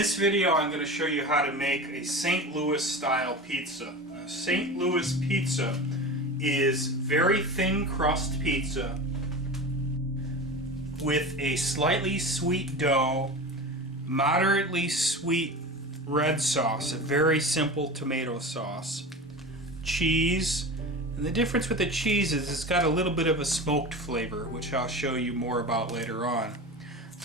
this video I'm going to show you how to make a St. Louis style pizza. A St. Louis pizza is very thin crust pizza with a slightly sweet dough, moderately sweet red sauce, a very simple tomato sauce, cheese, and the difference with the cheese is it's got a little bit of a smoked flavor, which I'll show you more about later on.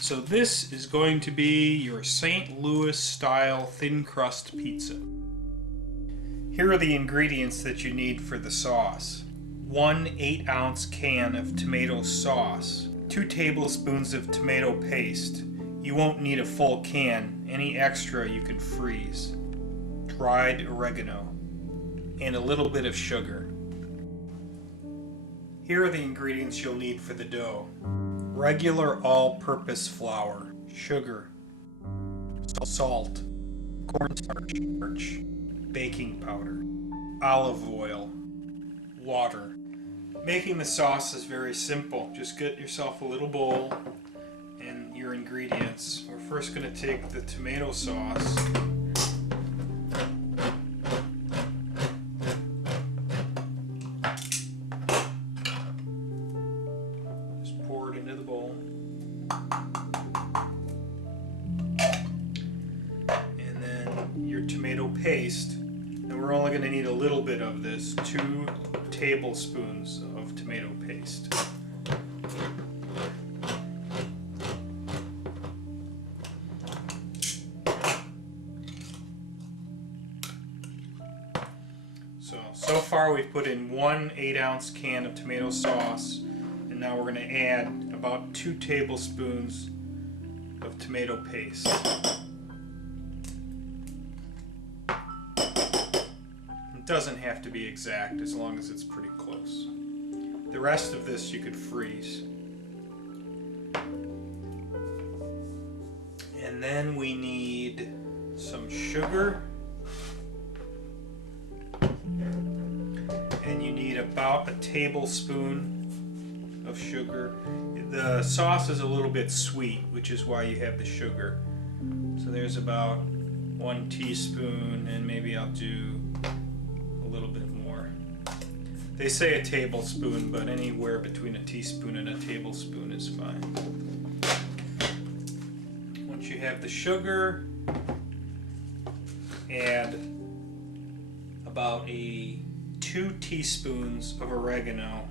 So this is going to be your St. Louis style thin crust pizza. Here are the ingredients that you need for the sauce. 1 8-ounce can of tomato sauce, 2 tablespoons of tomato paste. You won't need a full can, any extra you can freeze. Dried oregano, and a little bit of sugar. Here are the ingredients you'll need for the dough. Regular all-purpose flour, sugar, salt, cornstarch, baking powder, olive oil, water. Making the sauce is very simple. Just get yourself a little bowl and your ingredients. We're first going to take the tomato sauce. Into the bowl, and then your tomato paste, and we're only going to need a little bit of this, 2 tablespoons of tomato paste. So far we've put in 1 8-ounce can of tomato sauce. And now we're going to add about 2 tablespoons of tomato paste. It doesn't have to be exact as long as it's pretty close. The rest of this you could freeze. And then we need some sugar. And you need about a tablespoon of sugar. The sauce is a little bit sweet, which is why you have the sugar. So there's about 1 teaspoon, and maybe I'll do a little bit more. They say a tablespoon, but anywhere between a teaspoon and a tablespoon is fine. Once you have the sugar, add about 2 teaspoons of oregano.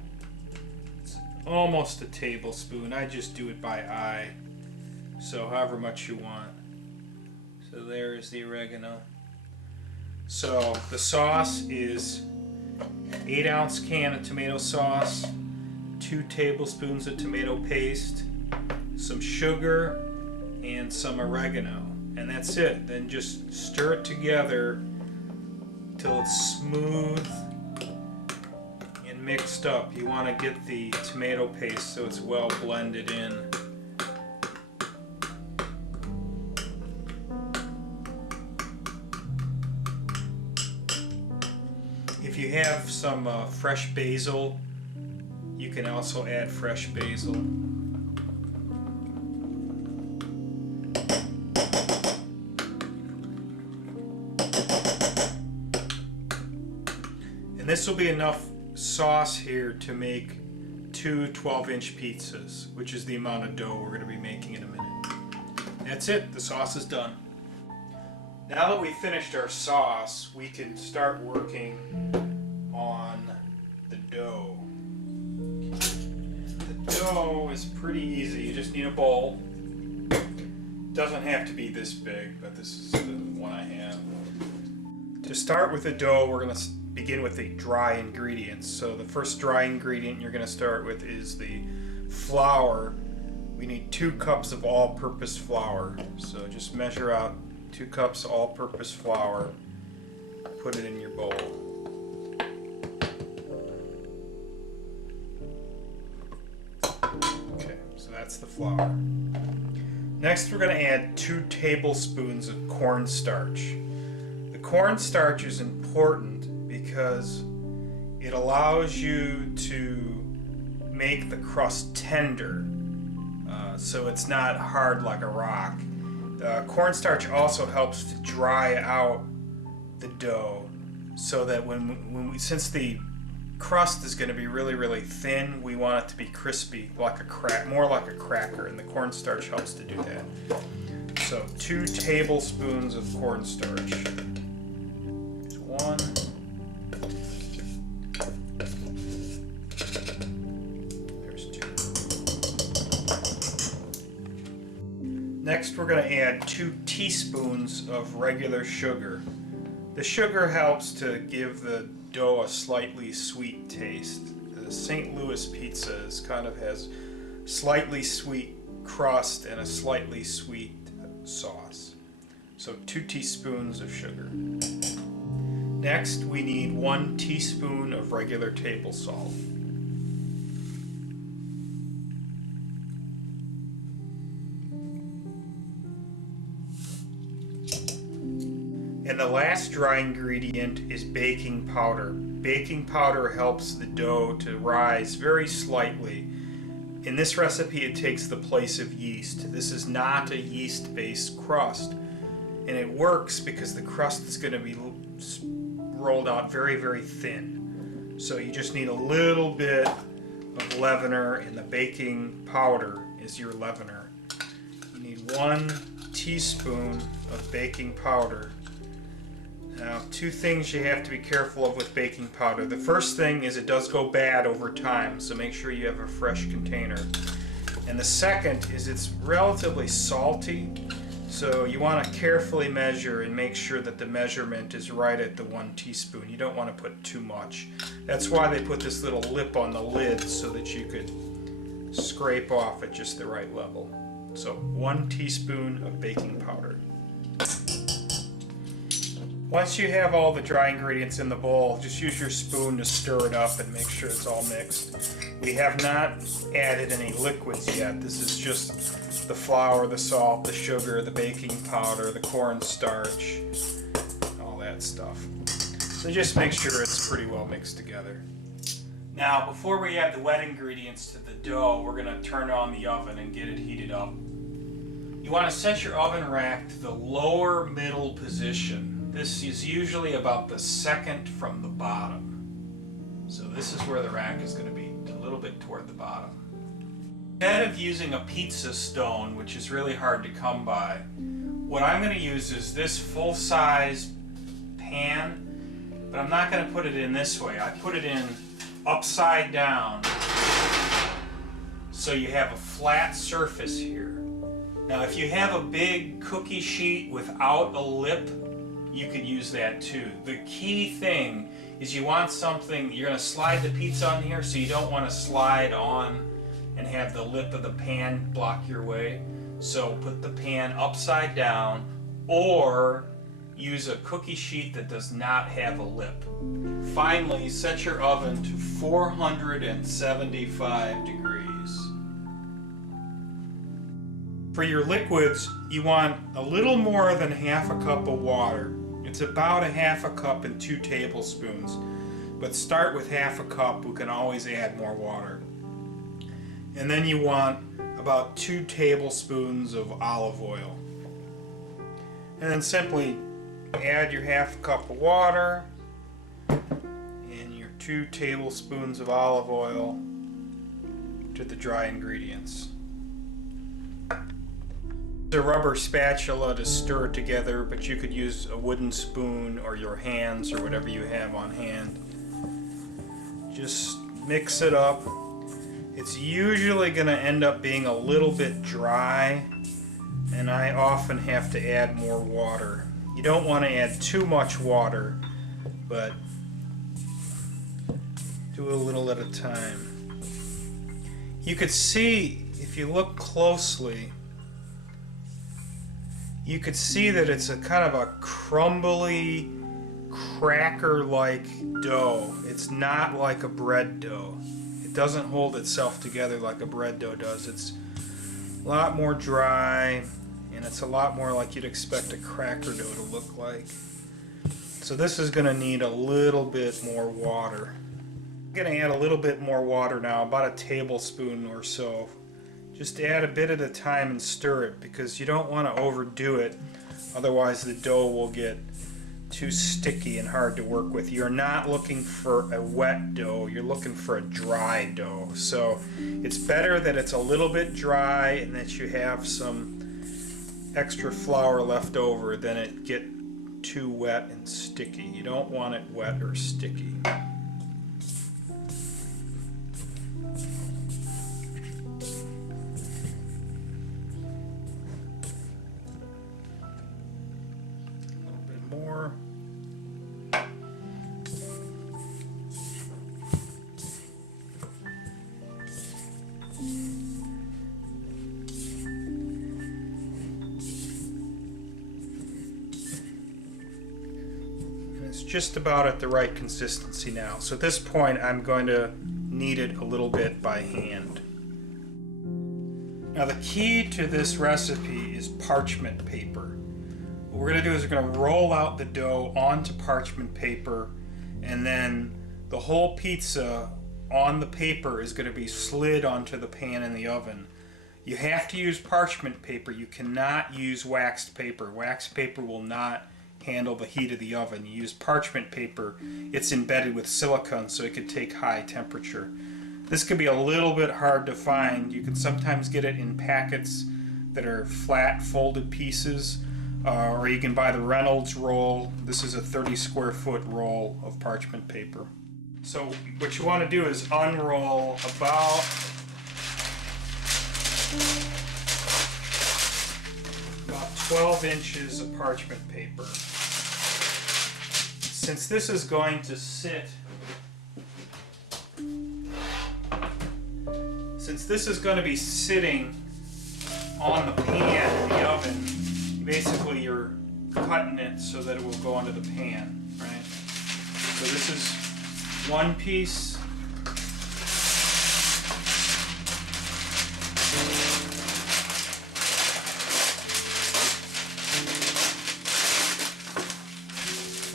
Almost a tablespoon. I just do it by eye, so however much you want. So there's the oregano. So the sauce is 8-ounce can of tomato sauce, 2 tablespoons of tomato paste, some sugar, and some oregano, and that's it. Then just stir it together till it's smooth mixed up. You want to get the tomato paste so it's well blended in. If you have some fresh basil, you can also add fresh basil. And this will be enough sauce here to make 2 12-inch pizzas, which is the amount of dough we're going to be making in a minute. That's it. The sauce is done. Now that we've finished our sauce, we can start working on the dough. The dough is pretty easy. You just need a bowl. Doesn't have to be this big, but this is the one I have. To start with the dough, we're going to begin with the dry ingredients. So the first dry ingredient you're going to start with is the flour. We need 2 cups of all-purpose flour. So just measure out 2 cups all-purpose flour. Put it in your bowl. Okay, so that's the flour. Next we're going to add 2 tablespoons of cornstarch. The cornstarch is important because it allows you to make the crust tender, so it's not hard like a rock. Cornstarch also helps to dry out the dough, so that since the crust is going to be really thin, we want it to be crispy, like more like a cracker, and the cornstarch helps to do that. So 2 tablespoons of cornstarch. There's 1. There's 2. Next, we're going to add 2 teaspoons of regular sugar. The sugar helps to give the dough a slightly sweet taste. The St. Louis pizza has slightly sweet crust and a slightly sweet sauce. So 2 teaspoons of sugar. Next, we need 1 teaspoon of regular table salt. And the last dry ingredient is baking powder. Baking powder helps the dough to rise very slightly. In this recipe, it takes the place of yeast. This is not a yeast-based crust. And it works because the crust is going to be rolled out very thin. So you just need a little bit of leavener, and the baking powder is your leavener. You need 1 teaspoon of baking powder. Now, 2 things you have to be careful of with baking powder. The first thing is it does go bad over time, so make sure you have a fresh container. And the second is it's relatively salty, so you want to carefully measure and make sure that the measurement is right at the 1 teaspoon. You don't want to put too much. That's why they put this little lip on the lid, so that you could scrape off at just the right level. So 1 teaspoon of baking powder. Once you have all the dry ingredients in the bowl, just use your spoon to stir it up and make sure it's all mixed. We have not added any liquids yet. This is just the flour, the salt, the sugar, the baking powder, the cornstarch, all that stuff. So just make sure it's pretty well mixed together. Now, before we add the wet ingredients to the dough, we're going to turn on the oven and get it heated up. You want to set your oven rack to the lower middle position. This is usually about the second from the bottom. So this is where the rack is going to be, a little bit toward the bottom. Instead of using a pizza stone, which is really hard to come by, what I'm going to use is this full-size pan, but I'm not going to put it in this way. I put it in upside down, so you have a flat surface here. Now, if you have a big cookie sheet without a lip, you could use that too. The key thing is you want something, you're going to slide the pizza on here, so you don't want to slide on and have the lip of the pan block your way. So put the pan upside down, or use a cookie sheet that does not have a lip. Finally, set your oven to 475 degrees. For your liquids, you want a little more than half a cup of water. It's about a half a cup and 2 tablespoons. But start with half a cup. We can always add more water. And then you want about 2 tablespoons of olive oil. And then simply add your half a cup of water and your 2 tablespoons of olive oil to the dry ingredients. A rubber spatula to stir it together, but you could use a wooden spoon or your hands or whatever you have on hand. Just mix it up. It's usually going to end up being a little bit dry, and I often have to add more water. You don't want to add too much water, but do a little at a time. You could see, if you look closely, you could see that it's a kind of a crumbly, cracker-like dough. It's not like a bread dough. It doesn't hold itself together like a bread dough does. It's a lot more dry, and it's a lot more like you'd expect a cracker dough to look like. So this is going to need a little bit more water. I'm going to add a little bit more water now, about a tablespoon or so. Just add a bit at a time and stir it, because you don't want to overdo it. Otherwise the dough will get too sticky and hard to work with. You're not looking for a wet dough, you're looking for a dry dough. So it's better that it's a little bit dry and that you have some extra flour left over than it get too wet and sticky. You don't want it wet or sticky. More. And it's just about at the right consistency now. So at this point I'm going to knead it a little bit by hand. Now the key to this recipe is parchment paper. What we're going to do is we're going to roll out the dough onto parchment paper, and then the whole pizza on the paper is going to be slid onto the pan in the oven. You have to use parchment paper. You cannot use waxed paper. Waxed paper will not handle the heat of the oven. You use parchment paper. It's embedded with silicone, so it could take high temperature. This could be a little bit hard to find. You can sometimes get it in packets that are flat folded pieces. Or you can buy the Reynolds roll. This is a 30 square foot roll of parchment paper. So what you want to do is unroll about 12 inches of parchment paper. Since this is going to sit, be sitting on the pan in the oven, basically you're cutting it so that it will go into the pan, right? So this is one piece.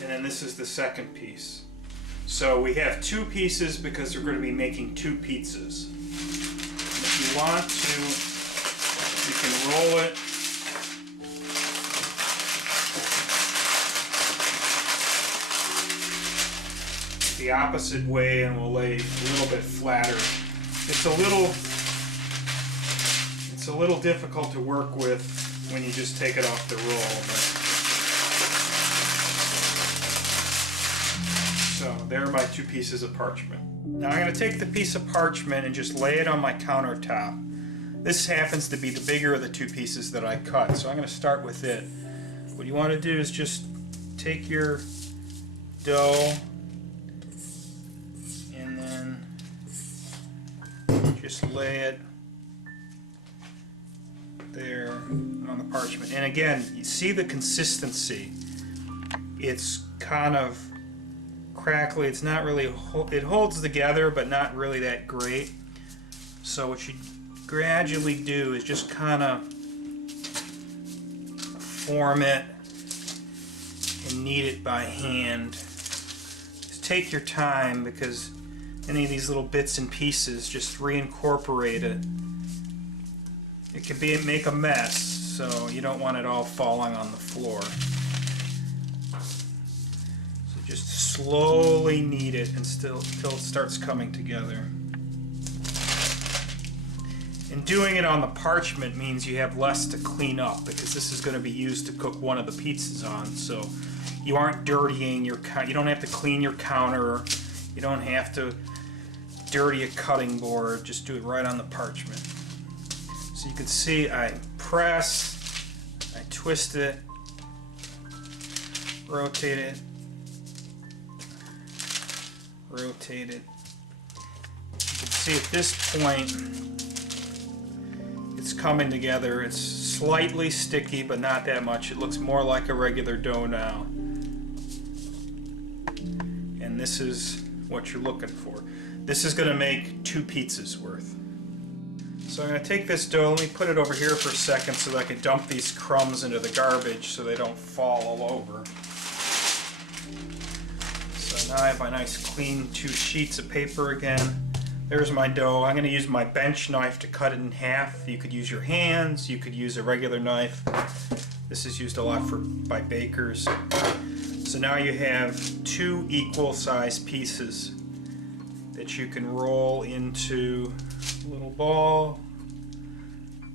And then this is the second piece. So we have two pieces because we're going to be making two pizzas. And if you want to, you can roll it the opposite way, and we'll lay a little bit flatter. It's a little difficult to work with when you just take it off the roll. So there are my two pieces of parchment. Now I'm going to take the piece of parchment and just lay it on my countertop. This happens to be the bigger of the two pieces that I cut, so I'm going to start with it. What you want to do is just take your dough and then just lay it there on the parchment. And again, you see the consistency. It's kind of crackly. It's not really, it holds together, but not really that great. So what you gradually do is just kind of form it and knead it by hand. Just take your time, because any of these little bits and pieces, just reincorporate it. It could make a mess, so you don't want it all falling on the floor. So just slowly knead it until it starts coming together. And doing it on the parchment means you have less to clean up, because this is going to be used to cook one of the pizzas on. So you aren't dirtying your you don't have to clean your counter. You don't have to dirty a cutting board. Just do it right on the parchment. So you can see I press, I twist it, rotate it, rotate it. You can see at this point it's coming together. It's slightly sticky, but not that much. It looks more like a regular dough now. And this is what you're looking for. This is going to make two pizzas worth. So I'm going to take this dough, let me put it over here for a second so that I can dump these crumbs into the garbage so they don't fall all over. So now I have my nice clean two sheets of paper again. There's my dough. I'm going to use my bench knife to cut it in half. You could use your hands, you could use a regular knife. This is used a lot by bakers. So now you have 2 equal sized pieces that you can roll into a little ball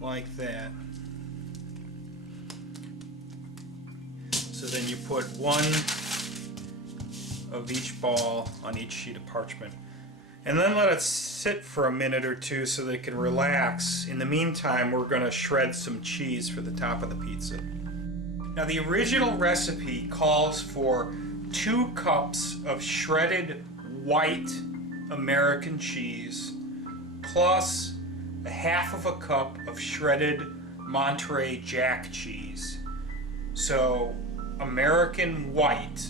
like that. So then you put 1 of each ball on each sheet of parchment. And then let it sit for a minute or 2 so that it can relax. In the meantime, we're going to shred some cheese for the top of the pizza. Now the original recipe calls for 2 cups of shredded white American cheese plus a half of a cup of shredded Monterey Jack cheese. So American white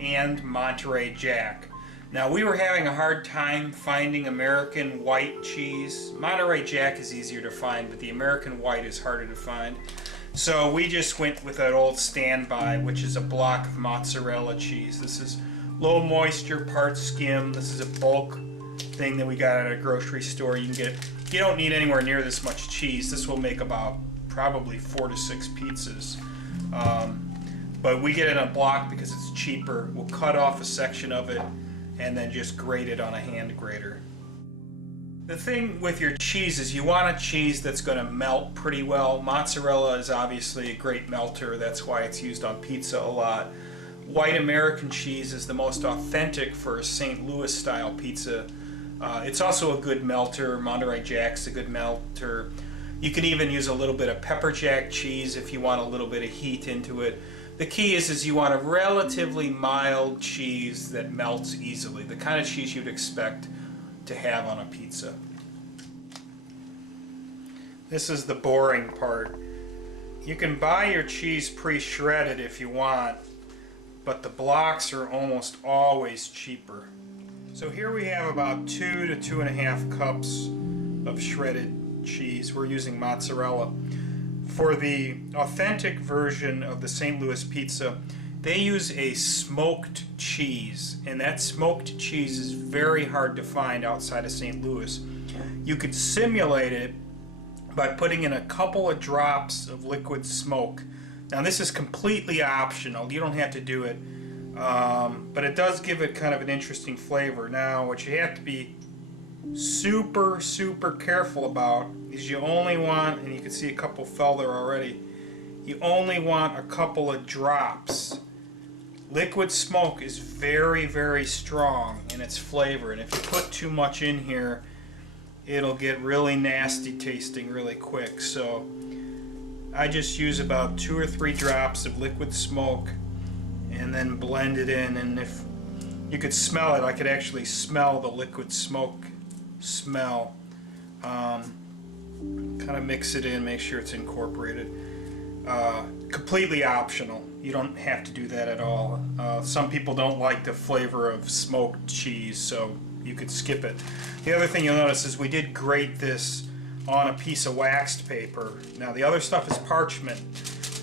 and Monterey Jack. Now we were having a hard time finding American white cheese. Monterey Jack is easier to find, but the American white is harder to find. So we just went with that old standby, which is a block of mozzarella cheese. This is low moisture, part skim. This is a bulk thing that we got at a grocery store. You can get, you don't need anywhere near this much cheese. This will make about probably 4 to 6 pizzas. But we get it in a block because it's cheaper. We'll cut off a section of it and then just grate it on a hand grater. The thing with your cheese is you want a cheese that's going to melt pretty well. Mozzarella is obviously a great melter. That's why it's used on pizza a lot. White American cheese is the most authentic for a St. Louis style pizza. It's also a good melter. Monterey Jack's a good melter. You can even use a little bit of pepper jack cheese if you want a little bit of heat into it. The key is you want a relatively mild cheese that melts easily. The kind of cheese you'd expect to have on a pizza. This is the boring part. You can buy your cheese pre-shredded if you want, but the blocks are almost always cheaper. So here we have about 2 to 2.5 cups of shredded cheese. We're using mozzarella. For the authentic version of the St. Louis pizza, they use a smoked cheese, and that smoked cheese is very hard to find outside of St. Louis. You could simulate it by putting in a couple of drops of liquid smoke. Now this is completely optional. You don't have to do it, but it does give it kind of an interesting flavor. Now what you have to be super careful about is you only want, and you can see a couple fell there already, you only want a couple of drops. Liquid smoke is very strong in its flavor, and if you put too much in here, it'll get really nasty tasting really quick. So I just use about 2 or 3 drops of liquid smoke and then blend it in. And if you could smell it, I could actually smell the liquid smoke smell. Kind of mix it in, make sure it's incorporated. Completely optional. You don't have to do that at all. Some people don't like the flavor of smoked cheese, so you could skip it. The other thing you'll notice is we did grate this on a piece of waxed paper. Now the other stuff is parchment,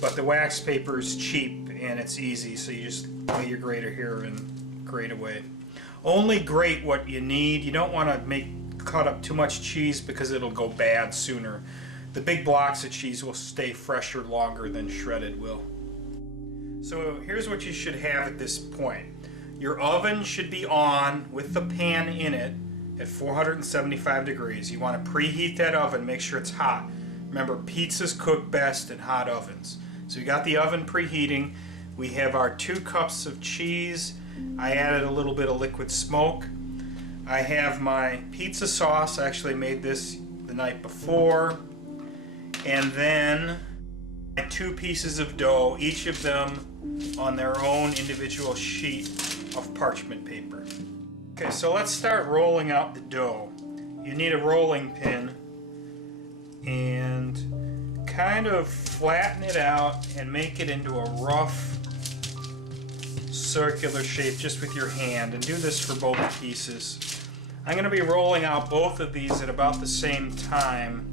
but the waxed paper is cheap and it's easy, so you just lay your grater here and grate away. Only grate what you need. You don't want to cut up too much cheese because it'll go bad sooner. The big blocks of cheese will stay fresher longer than shredded will. So here's what you should have at this point. Your oven should be on with the pan in it at 475 degrees. You want to preheat that oven, make sure it's hot. Remember, pizzas cook best in hot ovens. So you got the oven preheating. We have our 2 cups of cheese. I added a little bit of liquid smoke. I have my pizza sauce. I actually made this the night before. And then 2 pieces of dough, each of them on their own individual sheet of parchment paper. Okay, so let's start rolling out the dough. You need a rolling pin and kind of flatten it out and make it into a rough circular shape just with your hand, and do this for both pieces. I'm going to be rolling out both of these at about the same time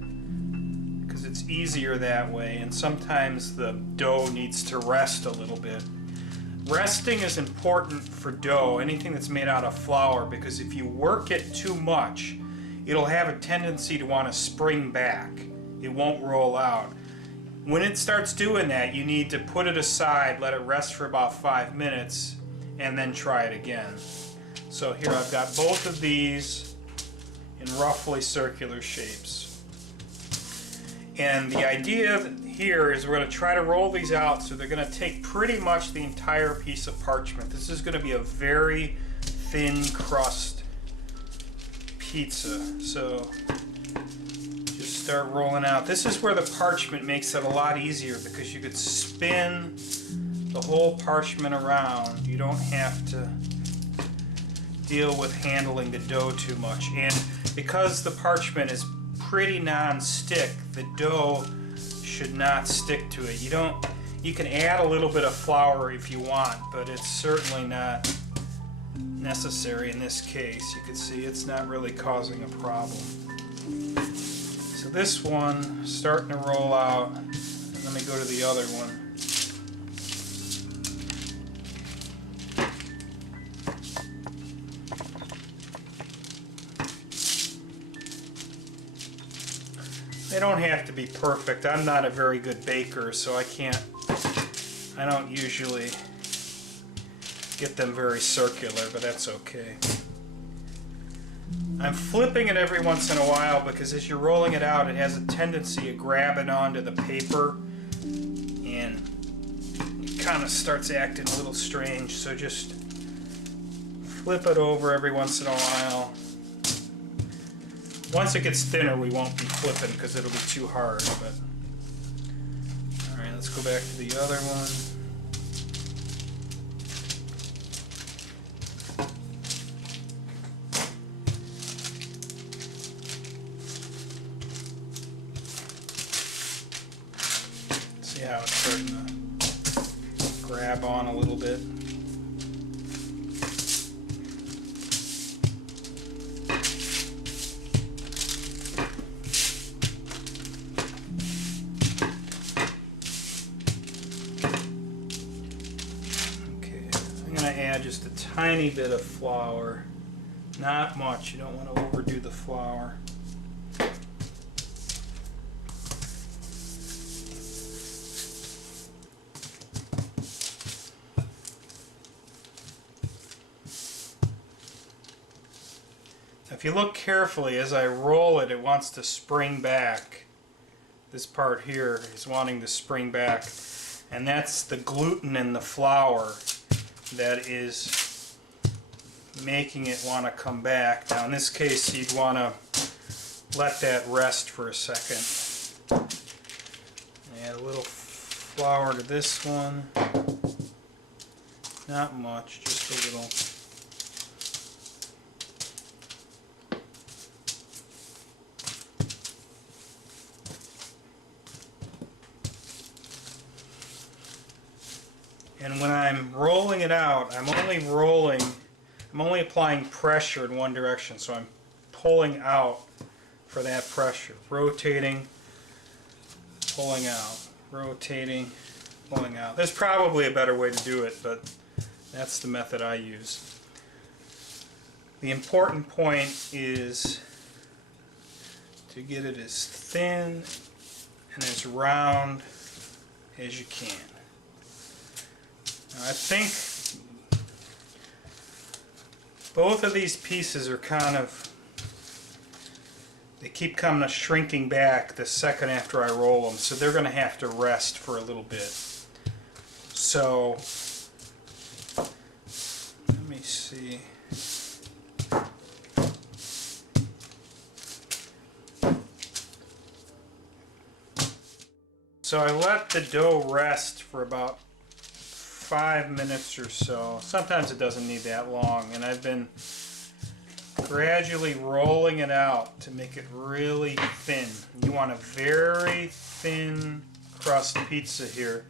because it's easier that way, and sometimes the dough needs to rest a little bit. Resting is important for dough, anything that's made out of flour, because if you work it too much, it'll have a tendency to want to spring back. It won't roll out. When it starts doing that, you need to put it aside, let it rest for about 5 minutes, and then try it again. So here I've got both of these in roughly circular shapes. And the idea here is we're going to try to roll these out so they're going to take pretty much the entire piece of parchment. This is going to be a very thin crust pizza. So just start rolling out. This is where the parchment makes it a lot easier because you could spin the whole parchment around. You don't have to deal with handling the dough too much. And because the parchment is pretty non-stick, the dough should not stick to it. You can add a little bit of flour if you want, but it's certainly not necessary in this case. You can see it's not really causing a problem. So this one starting to roll out. Let me go to the other one. They don't have to be perfect. I'm not a very good baker, so I don't usually get them very circular, but that's okay. I'm flipping it every once in a while because as you're rolling it out, it has a tendency of grabbing onto the paper and it kind of starts acting a little strange, so just flip it over every once in a while. Once it gets thinner, we won't be flipping because it'll be too hard. But all right, let's go back to the other one. See how it's starting to grab on a little bit. Add just a tiny bit of flour, not much. You don't want to overdo the flour. If you look carefully, as I roll it, it wants to spring back. This part here is wanting to spring back, and that's the gluten in the flour that is making it want to come back. Now in this case you'd want to let that rest for a second. Add a little flour to this one. Not much, just a little. And when I'm rolling it out, I'm only applying pressure in one direction, so I'm pulling out for that pressure. Rotating, pulling out, rotating, pulling out. There's probably a better way to do it, but that's the method I use. The important point is to get it as thin and as round as you can. Now, I think both of these pieces are they keep kind of shrinking back the second after I roll them, so they're going to have to rest for a little bit. So, let me see. So I let the dough rest for about 5 minutes or so. Sometimes it doesn't need that long, and I've been gradually rolling it out to make it really thin. You want a very thin crust pizza here.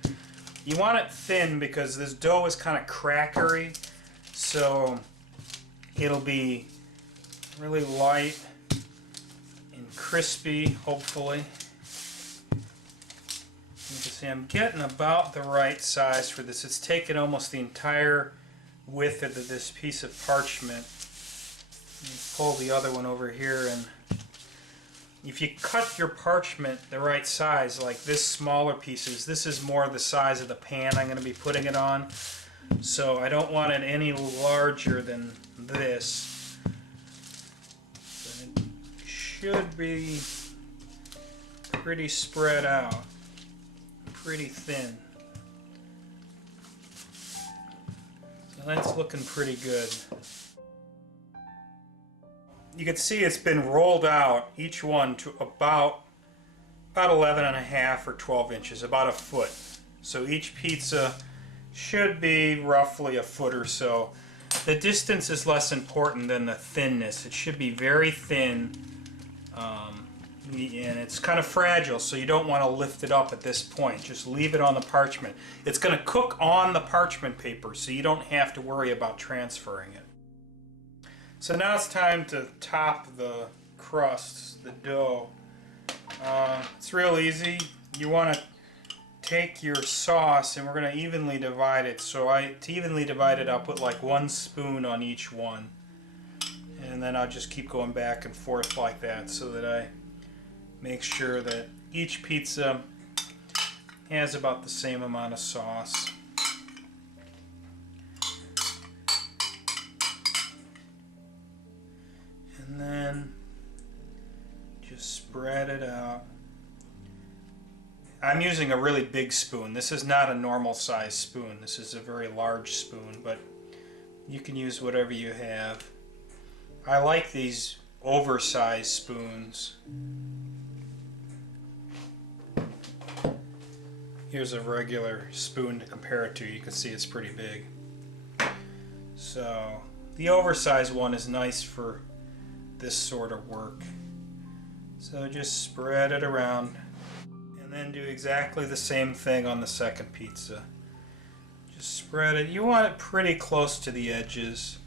You want it thin because this dough is kind of crackery, so it'll be really light and crispy, hopefully. You can See, I'm getting about the right size for this. It's taken almost the entire width of this piece of parchment. You pull the other one over here, and if you cut your parchment the right size, like this smaller pieces, this is more the size of the pan I'm going to be putting it on. So I don't want it any larger than this. So it should be pretty spread out, pretty thin. So that's looking pretty good. You can see it's been rolled out, each one, to about 11.5 or 12 inches, about a foot. So each pizza should be roughly a foot or so. The distance is less important than the thinness. It should be very thin, and it's kind of fragile, so you don't want to lift it up at this point. Just leave it on the parchment. It's going to cook on the parchment paper, so you don't have to worry about transferring it. So now it's time to top the crust, the dough. It's real easy. You want to take your sauce, and we're going to evenly divide it. So to evenly divide it, I'll put like 1 spoon on each one. And then I'll just keep going back and forth like that so that I make sure that each pizza has about the same amount of sauce. And then just spread it out. I'm using a really big spoon. This is not a normal size spoon. This is a very large spoon, but you can use whatever you have. I like these oversized spoons. Here's a regular spoon to compare it to. You can see it's pretty big. So the oversized one is nice for this sort of work. So just spread it around, and then do exactly the same thing on the second pizza. Just spread it. You want it pretty close to the edges.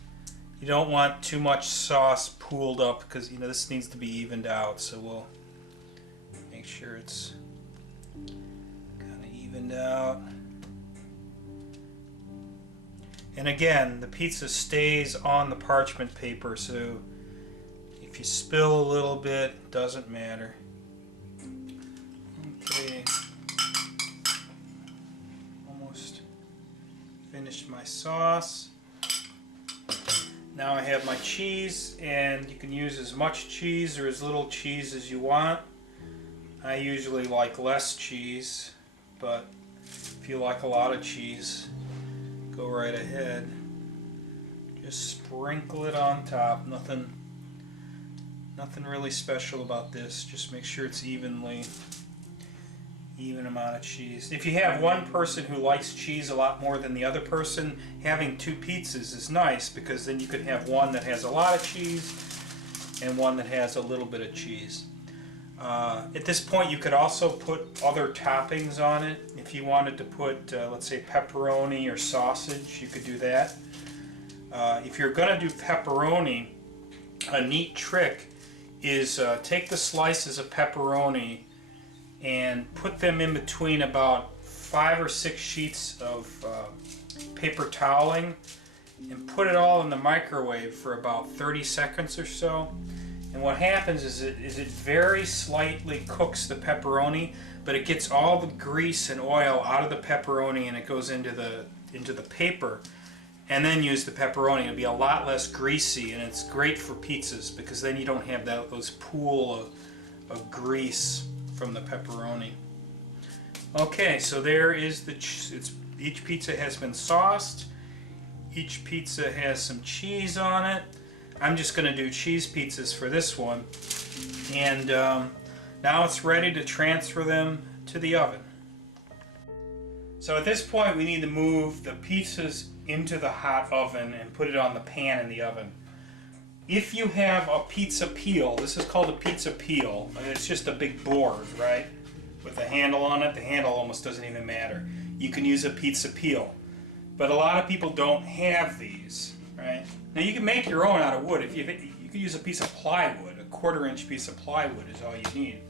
You don't want too much sauce pooled up, because this needs to be evened out. So we'll make sure it's kind of evened out. And again, the pizza stays on the parchment paper, so if you spill a little bit, it doesn't matter. Okay. Almost finished my sauce. Now I have my cheese, and you can use as much cheese or as little cheese as you want. I usually like less cheese, but if you like a lot of cheese, go right ahead. Just sprinkle it on top. Nothing really special about this. Just make sure it's even amount of cheese. If you have one person who likes cheese a lot more than the other person, having 2 pizzas is nice, because then you could have one that has a lot of cheese and one that has a little bit of cheese. At this point, you could also put other toppings on it. If you wanted to put, let's say, pepperoni or sausage, you could do that. If you're going to do pepperoni, a neat trick is take the slices of pepperoni and put them in between about 5 or 6 sheets of paper toweling, and put it all in the microwave for about 30 seconds or so. And what happens is it very slightly cooks the pepperoni, but it gets all the grease and oil out of the pepperoni, and it goes into the paper. And then use the pepperoni. It'll be a lot less greasy, and it's great for pizzas, because then you don't have those pool of grease from the pepperoni. Okay, so there is each pizza has been sauced. Each pizza has some cheese on it. I'm just going to do cheese pizzas for this one. And now it's ready to transfer them to the oven. So at this point, we need to move the pizzas into the hot oven and put it on the pan in the oven. If you have a pizza peel, this is called a pizza peel. It's just a big board, right? With a handle on it. The handle almost doesn't even matter. You can use a pizza peel. But a lot of people don't have these, right? Now you can make your own out of wood. You can use a piece of plywood. A 1/4-inch piece of plywood is all you need.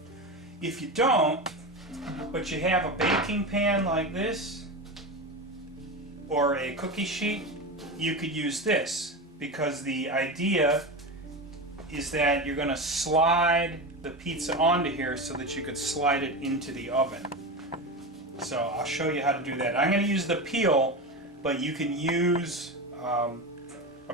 If you don't, but you have a baking pan like this or a cookie sheet, you could use this, because the idea is that you're going to slide the pizza onto here so that you could slide it into the oven. So I'll show you how to do that. I'm going to use the peel, but you can use a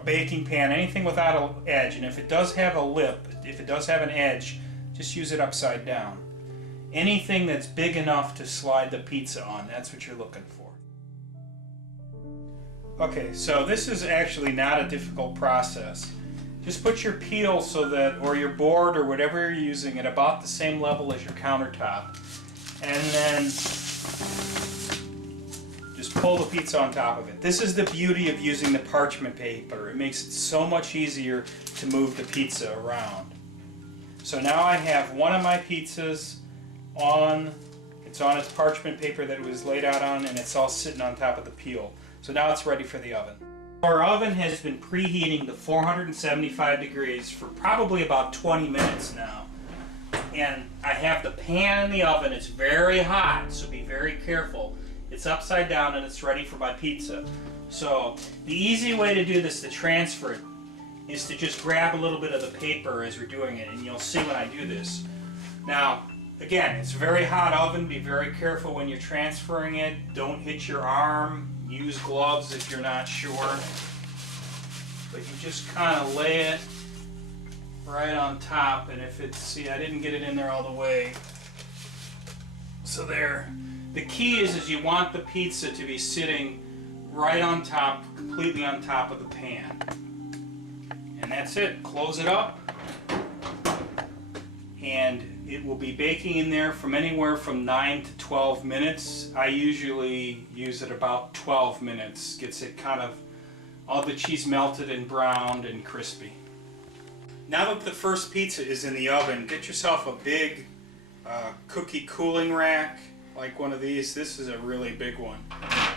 baking pan, anything without an edge. And if it does have a lip, if it does have an edge, just use it upside down. Anything that's big enough to slide the pizza on, that's what you're looking for. Okay, so this is actually not a difficult process. Just put your peel so that, or your board or whatever you're using, at about the same level as your countertop. And then just pull the pizza on top of it. This is the beauty of using the parchment paper. It makes it so much easier to move the pizza around. So now I have one of my pizzas on, it's on its parchment paper that it was laid out on, and it's all sitting on top of the peel. So now it's ready for the oven. Our oven has been preheating to 475 degrees for probably about 20 minutes now. And I have the pan in the oven. It's very hot, so be very careful. It's upside down and it's ready for my pizza. So the easy way to do this, to transfer it, is to just grab a little bit of the paper as we're doing it, and you'll see when I do this. Now, again, it's a very hot oven. Be very careful when you're transferring it. Don't hit your arm. Use gloves if you're not sure. But you just kind of lay it right on top, and if it's, see, I didn't get it in there all the way. So there. The key is you want the pizza to be sitting right on top, completely on top of the pan. And that's it. Close it up. And it will be baking in there from anywhere from 9 to 12 minutes. I usually use it about 12 minutes. Gets it kind of, all the cheese melted and browned and crispy. Now that the first pizza is in the oven, get yourself a big cookie cooling rack, like one of these. This is a really big one.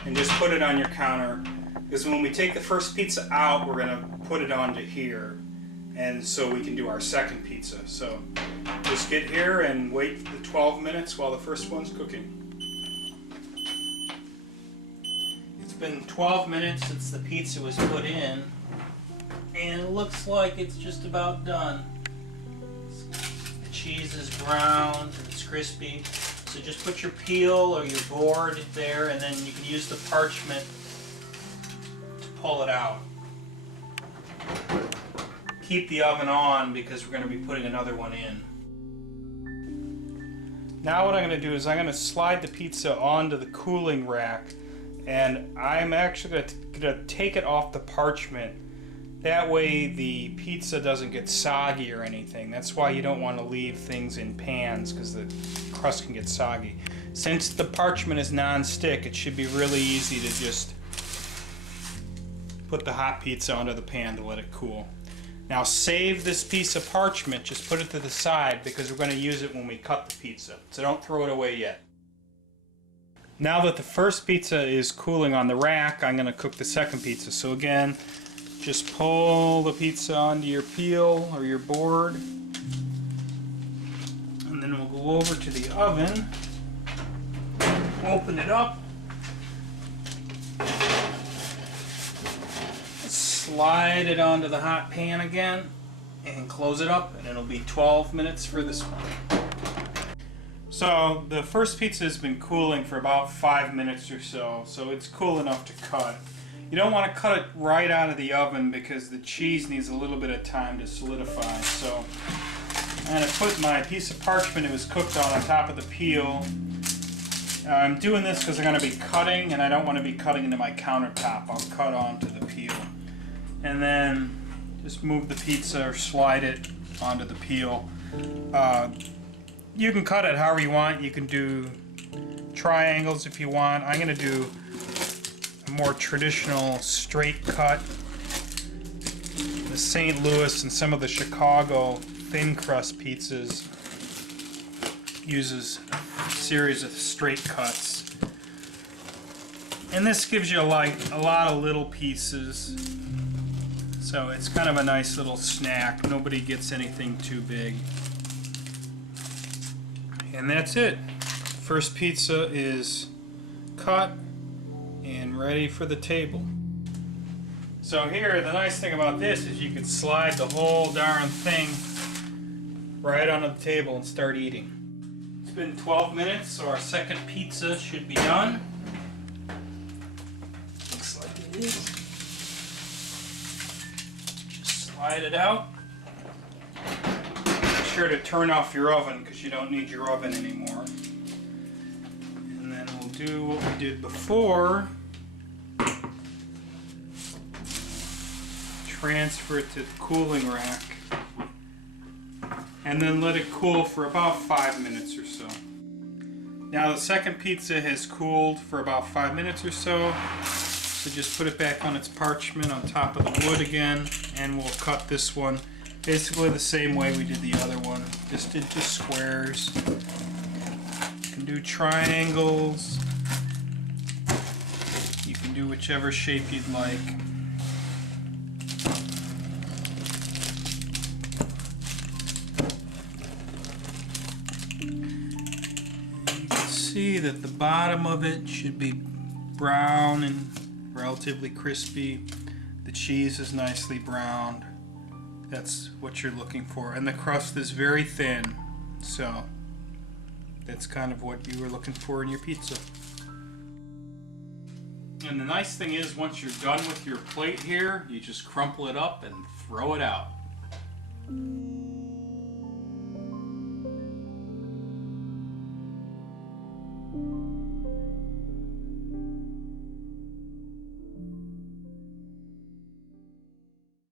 And just put it on your counter, because when we take the first pizza out, we're going to put it onto here. And so we can do our second pizza. So just get here and wait for the 12 minutes while the first one's cooking. It's been 12 minutes since the pizza was put in, and it looks like it's just about done. The cheese is browned and it's crispy. So just put your peel or your board there, and then you can use the parchment to pull it out. Keep the oven on because we're going to be putting another one in. Now what I'm going to do is I'm going to slide the pizza onto the cooling rack, and I'm actually going to take it off the parchment. That way the pizza doesn't get soggy or anything. That's why you don't want to leave things in pans, because the crust can get soggy. Since the parchment is non-stick, it should be really easy to just put the hot pizza onto the pan to let it cool. Now save this piece of parchment, just put it to the side, because we're going to use it when we cut the pizza. So don't throw it away yet. Now that the first pizza is cooling on the rack, I'm going to cook the second pizza. So again, just pull the pizza onto your peel or your board. And then we'll go over to the oven, open it up, slide it onto the hot pan again, and close it up, and it'll be 12 minutes for this one. So the first pizza has been cooling for about 5 minutes or so, so it's cool enough to cut. You don't want to cut it right out of the oven because the cheese needs a little bit of time to solidify. So I'm going to put my piece of parchment it was cooked on top of the peel. I'm doing this because I'm going to be cutting, and I don't want to be cutting into my countertop. I'll cut onto the peel. And then just move the pizza or slide it onto the peel. You can cut it however you want. You can do triangles if you want. I'm going to do a more traditional straight cut. The St. Louis and some of the Chicago thin crust pizzas uses a series of straight cuts. And this gives you like a lot of little pieces. So it's kind of a nice little snack. Nobody gets anything too big. And that's it. first pizza is cut and ready for the table. So here, the nice thing about this is you can slide the whole darn thing right onto the table and start eating. It's been 12 minutes, so our second pizza should be done. Looks like it is. Just slide it out. Make sure to turn off your oven because you don't need your oven anymore. And then we'll do what we did before. Transfer it to the cooling rack. And then let it cool for about 5 minutes or so. Now the second pizza has cooled for about 5 minutes or so. So just put it back on its parchment on top of the wood again, and we'll cut this one basically the same way we did the other one, just into squares. You can do triangles. You can do whichever shape you'd like. See that the bottom of it should be brown and relatively crispy. The cheese is nicely browned. That's what you're looking for. And the crust is very thin. So that's kind of what you were looking for in your pizza. And the nice thing is, once you're done with your plate here, you just crumple it up and throw it out.